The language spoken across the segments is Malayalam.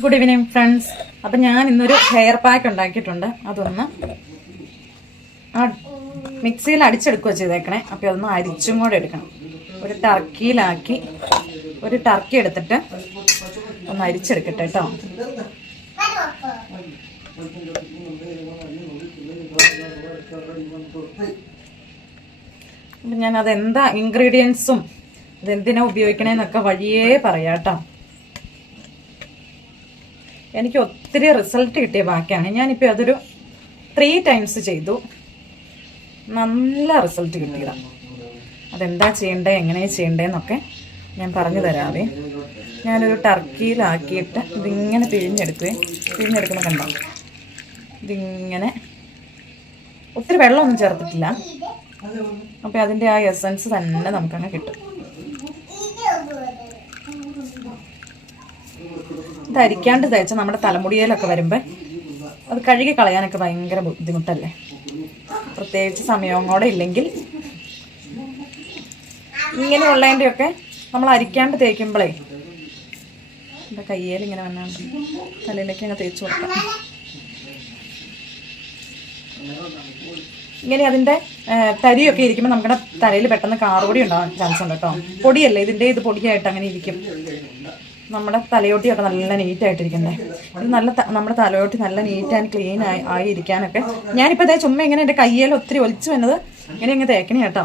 ഗുഡ് ഈവനിങ് ഫ്രണ്ട്സ് അപ്പം ഞാൻ ഇന്നൊരു ഹെയർ പാക്ക് ഉണ്ടാക്കിയിട്ടുണ്ട്. അതൊന്ന് മിക്സിയിൽ അടിച്ചെടുക്കുക ചെയ്തേക്കണേ. അപ്പോൾ അതൊന്ന് അരിച്ചും കൂടെ എടുക്കണം. ഒരു ടർക്കിയിലാക്കി ഒരു ടർക്കി എടുത്തിട്ട് ഒന്ന് അരിച്ചെടുക്കട്ടെ കേട്ടോ. അപ്പം ഞാൻ അതെന്താ ഇൻഗ്രീഡിയൻസും ഇതെന്തിനാ ഉപയോഗിക്കണേന്നൊക്കെ വഴിയേ പറയാം കേട്ടോ. എനിക്ക് ഒത്തിരി റിസൾട്ട് കിട്ടിയ ബാക്കിയാണ്. ഞാനിപ്പോൾ അതൊരു ത്രീ ടൈംസ് ചെയ്തു. നല്ല റിസൾട്ട് കിട്ടിയതാണ് അതെന്താ ചെയ്യേണ്ടത് എങ്ങനെ ചെയ്യണ്ടേന്നൊക്കെ ഞാൻ പറഞ്ഞു തരാവേ. ഞാനൊരു ടർക്കിയിലാക്കിയിട്ട് ഇതിങ്ങനെ പിഴിഞ്ഞെടുക്കുകയും പിഴിഞ്ഞെടുക്കുന്ന കണ്ടോ? ഇതിങ്ങനെ ഒത്തിരി വെള്ളമൊന്നും ചേർത്തിട്ടില്ല. അപ്പോൾ അതിന്റെ ആ എസൻസ് തന്നെ നമുക്കങ്ങനെ കിട്ടും. ഇത് അരിക്കാണ്ട് തേച്ച നമ്മുടെ തലമുടിയിലൊക്കെ വരുമ്പോൾ അത് കഴുകി കളയാനൊക്കെ ഭയങ്കര ബുദ്ധിമുട്ടല്ലേ? പ്രത്യേകിച്ച് സമയവും കൂടെ ഇല്ലെങ്കിൽ ഇങ്ങനെയുള്ളതിന്റെയൊക്കെ നമ്മൾ അരിക്കാണ്ട് തേക്കുമ്പോഴേ എന്റെ കയ്യേൽ ഇങ്ങനെ വന്നാണ്ട് തലയിലേക്ക് അങ്ങ് തേച്ച് കൊടുക്കാം. ഇങ്ങനെ അതിന്റെ തരിയൊക്കെ ഇരിക്കുമ്പോൾ നമ്മുടെ തലയിൽ പെട്ടെന്ന് കാറുപൊടി ഉണ്ടാവാൻ ചാൻസ് ഉണ്ട് കേട്ടോ. പൊടിയല്ലേ ഇതിന്റെ ഇത് പൊടിയായിട്ട് അങ്ങനെ ഇരിക്കും. നമ്മുടെ തലയോട്ടിയൊക്കെ നല്ല നീറ്റായിട്ടിരിക്കണ്ടേ ഇത് നല്ല നമ്മുടെ തലയോട്ടി നല്ല നീറ്റ് ആൻഡ് ക്ലീൻ ആയി ആയി ഇരിക്കാനൊക്കെ ഞാനിപ്പോൾ ഇതേ ചുമ്മാ ഇങ്ങനെ എന്റെ കയ്യിൽ ഒത്തിരി ഒലിച്ചു വന്നത് ഇങ്ങനെ ഇങ്ങനെ തേക്കണേ കേട്ടോ.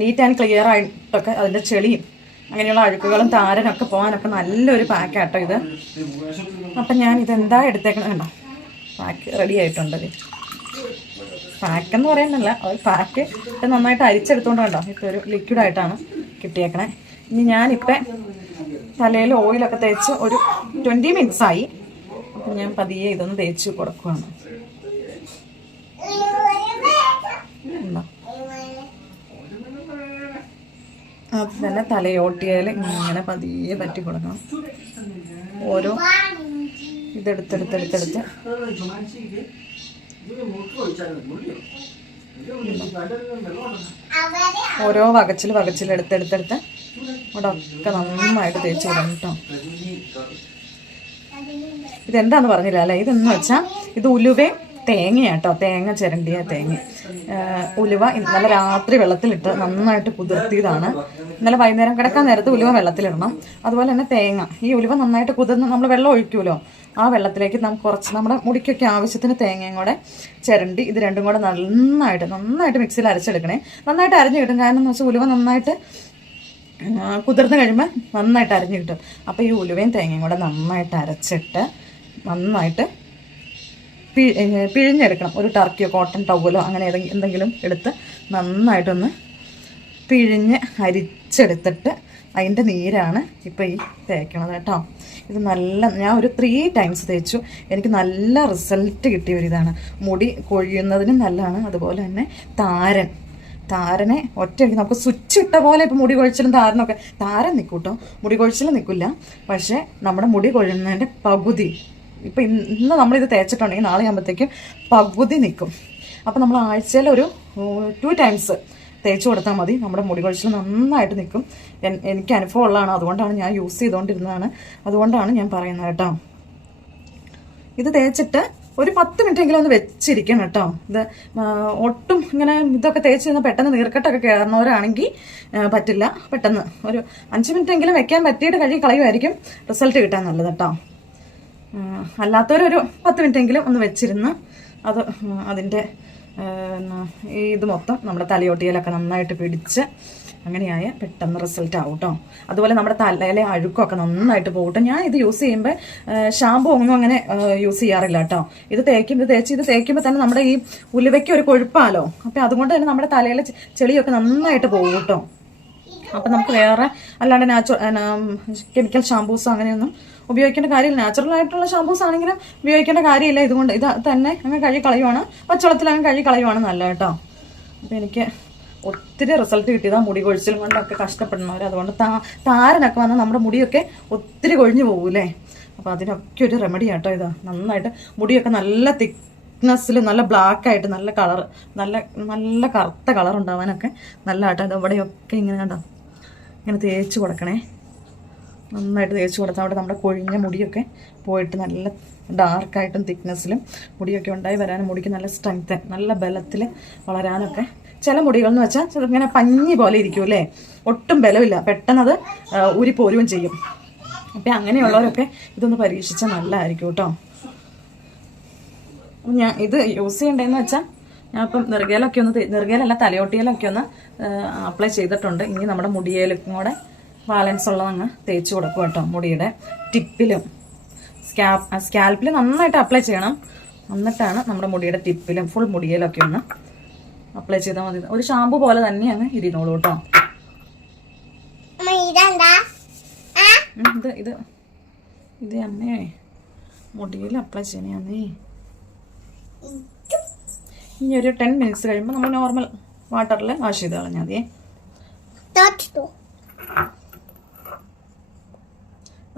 നീറ്റ് ആൻഡ് ക്ലിയർ ആയിട്ടൊക്കെ അതിന്റെ ചെളിയും അങ്ങനെയുള്ള അഴുക്കുകളും താരനൊക്കെ പോകാനൊക്കെ നല്ലൊരു പാക്കാട്ടോ ഇത്. അപ്പം ഞാൻ ഇതെന്താ എടുത്തേക്കണം കണ്ടോ? പാക്ക് റെഡി ആയിട്ടുണ്ട് ഇത്. പാക്ക് എന്ന് പറയുന്നില്ല ഒരു പാക്ക് നന്നായിട്ട് അരിച്ചെടുത്തോണ്ട് കണ്ടോ? ഇപ്പോൾ ഒരു ലിക്വിഡായിട്ടാണ് കിട്ടിയേക്കണേ. ഇനി ഞാനിപ്പോൾ തലയിൽ ഓയിലൊക്കെ തേച്ച് ഒരു ട്വന്റി മിനിറ്റ്സ് ആയി. അപ്പം ഞാൻ പതിയെ ഇതൊന്ന് തേച്ച് കൊടുക്കുവാണ്. ഉണ്ടോ അത് തന്നെ തലയോട്ടിയാൽ ഇങ്ങനെ പതിയെ പറ്റി കൊടുക്കണം. ഓരോ ഇതെടുത്തെടുത്തെടുത്തെടുത്ത്. ഓരോ വകച്ചിൽ വകച്ചിൽ എടുത്തെടുത്തെടുത്ത് ഇവിടെ ഒക്കെ നന്നായിട്ട് തേച്ച് വിടണം കേട്ടോ ഇതെന്താന്ന് പറഞ്ഞില്ല അല്ലേ? ഇതെന്ന് വെച്ചാൽ ഇത് ഉലുവയും തേങ്ങയാട്ടോ തേങ്ങ ചിരണ്ടിയ തേങ്ങ. ഉലുവ നല്ല രാത്രി വെള്ളത്തിലിട്ട് നന്നായിട്ട് കുതിർത്തിയതാണ്. ഇന്നലെ വൈകുന്നേരം കിടക്കാൻ നേരത്ത് ഉലുവ വെള്ളത്തിലിടണം. അതുപോലെ തന്നെ തേങ്ങ. ഈ ഉലുവ നന്നായിട്ട് കുതിർന്ന് നമ്മൾ വെള്ളം ഒഴിക്കുമല്ലോ ആ വെള്ളത്തിലേക്ക് നമുക്ക് കുറച്ച് നമ്മുടെ മുടിക്കൊക്കെ ആവശ്യത്തിന് തേങ്ങയും കൂടെ ചിരണ്ടി ഇത് രണ്ടും കൂടെ നന്നായിട്ട് നന്നായിട്ട് മിക്സിയിൽ അരച്ചെടുക്കണേ. നന്നായിട്ട് അരഞ്ഞു കിട്ടും. കാരണം എന്ന് വെച്ചാൽ ഉലുവ നന്നായിട്ട് കുതിർന്ന് കഴിയുമ്പോൾ നന്നായിട്ട് അരഞ്ഞ് കിട്ടും. അപ്പോൾ ഈ ഉലുവയും തേങ്ങയും കൂടെ നന്നായിട്ട് അരച്ചിട്ട് നന്നായിട്ട് പിഴിഞ്ഞെടുക്കണം. ഒരു ടർക്കിയോ കോട്ടൺ ടവലോ അങ്ങനെ എന്തെങ്കിലും എടുത്ത് നന്നായിട്ടൊന്ന് പിഴിഞ്ഞ് അരിച്ചെടുത്തിട്ട് അതിന്റെ നീരാണ് ഇപ്പോൾ ഈ തേക്കണത് കേട്ടോ. ഇത് നല്ല ഞാൻ ഒരു ത്രീ ടൈംസ് തേച്ചു. എനിക്ക് നല്ല റിസൾട്ട് കിട്ടിയ ഒരു ഇതാണ് മുടി കൊഴിയുന്നതിനും നല്ലതാണ്. അതുപോലെ തന്നെ താരൻ. താരനെ ഒറ്റയ്ക്ക് നമുക്ക് സ്വിച്ച് ഇട്ട പോലെ ഇപ്പം മുടി കൊഴിച്ചിലും താരനൊക്കെ. താരൻ നിൽക്കും കേട്ടോ മുടി കൊഴിച്ചിലും നിൽക്കില്ല പക്ഷേ നമ്മുടെ മുടി കൊഴിയുന്നതിന്റെ പകുതി. ഇപ്പം ഇന്ന് നമ്മളിത് തേച്ചിട്ടുണ്ടെങ്കിൽ നാളെ ആകുമ്പോഴത്തേക്കും പകുതി നിൽക്കും അപ്പം നമ്മൾ ആഴ്ചയിൽ ഒരു ടു ടൈംസ് തേച്ച് കൊടുത്താൽ മതി. നമ്മുടെ മുടി കൊഴിച്ചിൽ നന്നായിട്ട് നിൽക്കും എനിക്ക് അനുഭവം ഉള്ളതാണ്. അതുകൊണ്ടാണ് ഞാൻ യൂസ് ചെയ്തുകൊണ്ടിരുന്നതാണ് അതുകൊണ്ടാണ് ഞാൻ പറയുന്നത് കേട്ടോ. ഇത് തേച്ചിട്ട് ഒരു പത്ത് മിനിറ്റ് എങ്കിലും ഒന്ന് വെച്ചിരിക്കണം കേട്ടോ. ഇത് ഒട്ടും ഇങ്ങനെ ഇതൊക്കെ തേച്ച് നിന്ന് പെട്ടെന്ന് നീർക്കെട്ടൊക്കെ കയറുന്നവരാണെങ്കിൽ പറ്റില്ല. പെട്ടെന്ന് ഒരു അഞ്ച് മിനിറ്റ് എങ്കിലും വെക്കാൻ പറ്റിയിട്ട് കഴുകി കളയുമായിരിക്കും റിസൾട്ട് കിട്ടാൻ നല്ലത് കേട്ടോ. അല്ലാത്തവരൊരു പത്ത് മിനിറ്റ് എങ്കിലും ഒന്ന് വെച്ചിരുന്ന് അത് അതിന്റെ ഇത് മൊത്തം നമ്മുടെ തലയോട്ടിയിലൊക്കെ നന്നായിട്ട് പിടിച്ച് അങ്ങനെയായ പെട്ടെന്ന് റിസൾട്ട് ആവും കേട്ടോ അതുപോലെ നമ്മുടെ തലയിലെ അഴുക്കൊക്കെ നന്നായിട്ട് പോകട്ടെ ഞാൻ ഇത് യൂസ് ചെയ്യുമ്പോൾ ഷാമ്പു ഒന്നും അങ്ങനെ യൂസ് ചെയ്യാറില്ല കേട്ടോ ഇത് തേക്കുമ്പോൾ തേച്ച് ഇത് തേക്കുമ്പോൾ തന്നെ നമ്മുടെ ഈ ഉലുവയ്ക്ക് ഒരു കൊഴുപ്പാലോ. അപ്പം അതുകൊണ്ട് തന്നെ നമ്മുടെ തലയിലെ ചെളിയൊക്കെ നന്നായിട്ട് പോകും കേട്ടോ അപ്പം നമുക്ക് വേറെ അല്ലാണ്ട് നാച്ചുറൽ കെമിക്കൽ ഷാമ്പൂസോ അങ്ങനെയൊന്നും ഉപയോഗിക്കേണ്ട കാര്യമില്ല. നാച്ചുറൽ ആയിട്ടുള്ള ഷാമ്പൂസ് ആണെങ്കിലും ഉപയോഗിക്കേണ്ട കാര്യമില്ല. ഇതുകൊണ്ട് ഇത് തന്നെ അങ്ങ് കഴുകി കളയുവാണ്. പച്ചവെള്ളത്തിൽ അങ്ങ് കഴുകി കളയുവാണ് നല്ല കേട്ടോ അപ്പം എനിക്ക് ഒത്തിരി റിസൾട്ട് കിട്ടിയതാ മുടി കൊഴിച്ചിലും കൊണ്ടൊക്കെ കഷ്ടപ്പെടുന്നവർ അതുകൊണ്ട് താ താരനൊക്കെ വന്നാൽ നമ്മുടെ മുടിയൊക്കെ ഒത്തിരി കൊഴിഞ്ഞു പോകൂലേ അപ്പോൾ അതിനൊക്കെ ഒരു റെമഡി ആട്ടോ ഇത്. നന്നായിട്ട് മുടിയൊക്കെ നല്ല തിക്നെസ്സിൽ നല്ല ബ്ലാക്ക് ആയിട്ട് നല്ല കളർ നല്ല നല്ല കറുത്ത കളർ ഉണ്ടാവാനൊക്കെ നല്ല ആട്ടോ ഇത് ഇവിടെയൊക്കെ ഇങ്ങനെ കണ്ടോ? ഇങ്ങനെ തേച്ച് കൊടുക്കണേ. നന്നായിട്ട് തേച്ച് കൊടുത്താൽ അവിടെ നമ്മുടെ കൊഴിഞ്ഞ മുടിയൊക്കെ പോയിട്ട് നല്ല ഡാർക്കായിട്ടും തിക്നെസ്സിലും മുടിയൊക്കെ ഉണ്ടായി വരാനും മുടിക്ക് നല്ല സ്ട്രെങ്ത് നല്ല ബലത്തിൽ വളരാനൊക്കെ ചില മുടികൾ എന്ന് വെച്ചാൽ ചില ഇങ്ങനെ പഞ്ഞി പോലെ ഇരിക്കും അല്ലേ? ഒട്ടും ബലമില്ല. പെട്ടെന്ന് അത് ഊരിപ്പോരുകയും ചെയ്യും. അപ്പം അങ്ങനെയുള്ളവരൊക്കെ ഇതൊന്ന് പരീക്ഷിച്ചാൽ നല്ലതായിരിക്കും കേട്ടോ. ഞാൻ ഇത് യൂസ് ചെയ്യണ്ടേന്ന് വെച്ചാൽ ഞാൻ ഇപ്പം നെറുകയിലൊക്കെ ഒന്ന് നെറുകയിലല്ല തലയോട്ടിയിലൊക്കെ ഒന്ന് അപ്ലൈ ചെയ്തിട്ടുണ്ട്. ഇനി നമ്മുടെ മുടിയിലും കൂടെ ബാലൻസ് ഉള്ളതങ്ങ് തേച്ച് കൊടുക്കും കേട്ടോ മുടിയുടെ ടിപ്പിലും. സ്കാ സ്കാൽപ്പിൽ നന്നായിട്ട് അപ്ലൈ ചെയ്യണം. എന്നിട്ടാണ് നമ്മുടെ മുടിയുടെ ടിപ്പിലും ഫുൾ മുടിയിലൊക്കെ ഒന്ന് അപ്ലൈ ചെയ്താൽ മതി. ഒരു ഷാമ്പു പോലെ തന്നെ അങ്ങ് ഇരുന്നോളൂ കേട്ടോ. ഇത് ഇത്. ഇത് അമ്മേ മുടിയിൽ അപ്ലൈ ചെയ്യണേ അമ്മേ ഇനി ഒരു ടെൻ മിനിറ്റ്സ് കഴിയുമ്പോൾ നമ്മൾ നോർമൽ വാട്ടറിൽ വാഷ് ചെയ്ത് കളഞ്ഞാൽ മതിയേ.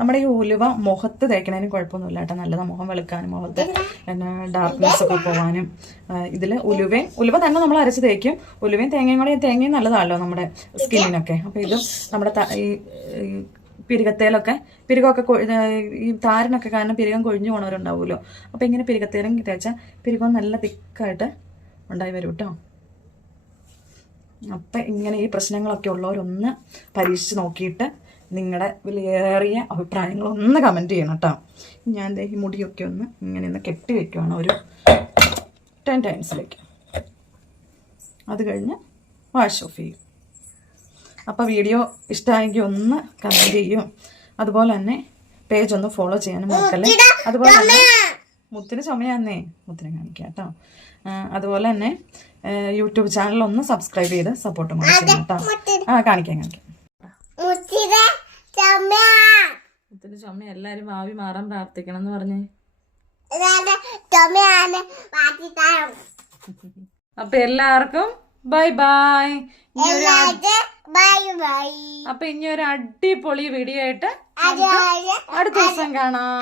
നമ്മുടെ ഈ ഉലുവ മുഖത്ത് തേക്കണതിന് കുഴപ്പമൊന്നുമില്ല കേട്ടോ. നല്ലതാണ് മുഖം വെളുക്കാനും മുഖത്ത് പിന്നെ ഡാർക്ക്നെസ് ഒക്കെ പോകാനും ഇതിൽ ഉലുവയും ഉലുവ തന്നെ നമ്മൾ അരച്ച് തേക്കും. ഉലുവയും തേങ്ങയും കൂടെ തേങ്ങയും നല്ലതാണല്ലോ നമ്മുടെ സ്കിന്നിനൊക്കെ. അപ്പോൾ ഇത് നമ്മുടെ ഈ പിരികത്തേലൊക്കെ പിരികമൊക്കെ ഈ താരനൊക്കെ കാരണം പിരികം കൊഴിഞ്ഞു പോണവരുണ്ടാവുമല്ലോ. അപ്പോൾ ഇങ്ങനെ പിരികത്തേലും തേച്ചാൽ പിരികം നല്ല തിക്കായിട്ട് ഉണ്ടായി വരും കേട്ടോ. അപ്പം ഇങ്ങനെ ഈ പ്രശ്നങ്ങളൊക്കെ ഉള്ളവരൊന്ന് പരീക്ഷിച്ച് നോക്കിയിട്ട് നിങ്ങളുടെ വിലയേറിയ അഭിപ്രായങ്ങളൊന്ന് കമന്റ് ചെയ്യണം കേട്ടോ ഞാൻ ഈ മുടിയൊക്കെ ഒന്ന് ഇങ്ങനെ ഒന്ന് കെട്ടി വെക്കുവാണ് ഒരു ടെൻ ടൈംസിലേക്ക് അത് കഴിഞ്ഞ് വാഷ് ഓഫ് ചെയ്യും. അപ്പോൾ വീഡിയോ ഇഷ്ടമായെങ്കിൽ ഒന്ന് കമന്റ് ചെയ്യും. അതുപോലെ തന്നെ പേജ് ഒന്ന് ഫോളോ ചെയ്യാനും മറക്കല്ലേ? അതുപോലെ തന്നെ മുത്തിന് ചുമയാന്നേ. മുത്തിനെ കാണിക്കാം കേട്ടോ അതുപോലെ തന്നെ യൂട്യൂബ് ചാനൽ ഒന്ന് സബ്സ്ക്രൈബ് ചെയ്ത് സപ്പോർട്ടും കൂടെ ചെയ്യണം കേട്ടോ ആ കാണിക്കാം കാണിക്കാം. മുത്തിന് ചുമ എല്ലാവരും ഭാവി മാറാൻ പ്രാർത്ഥിക്കണം എന്ന് പറഞ്ഞു. അപ്പൊ എല്ലാവർക്കും ബൈ ബൈ. അപ്പൊ ഇനി ഒരു അടിപൊളി വീഡിയോ ആയിട്ട് അടുത്ത ദിവസം കാണാം.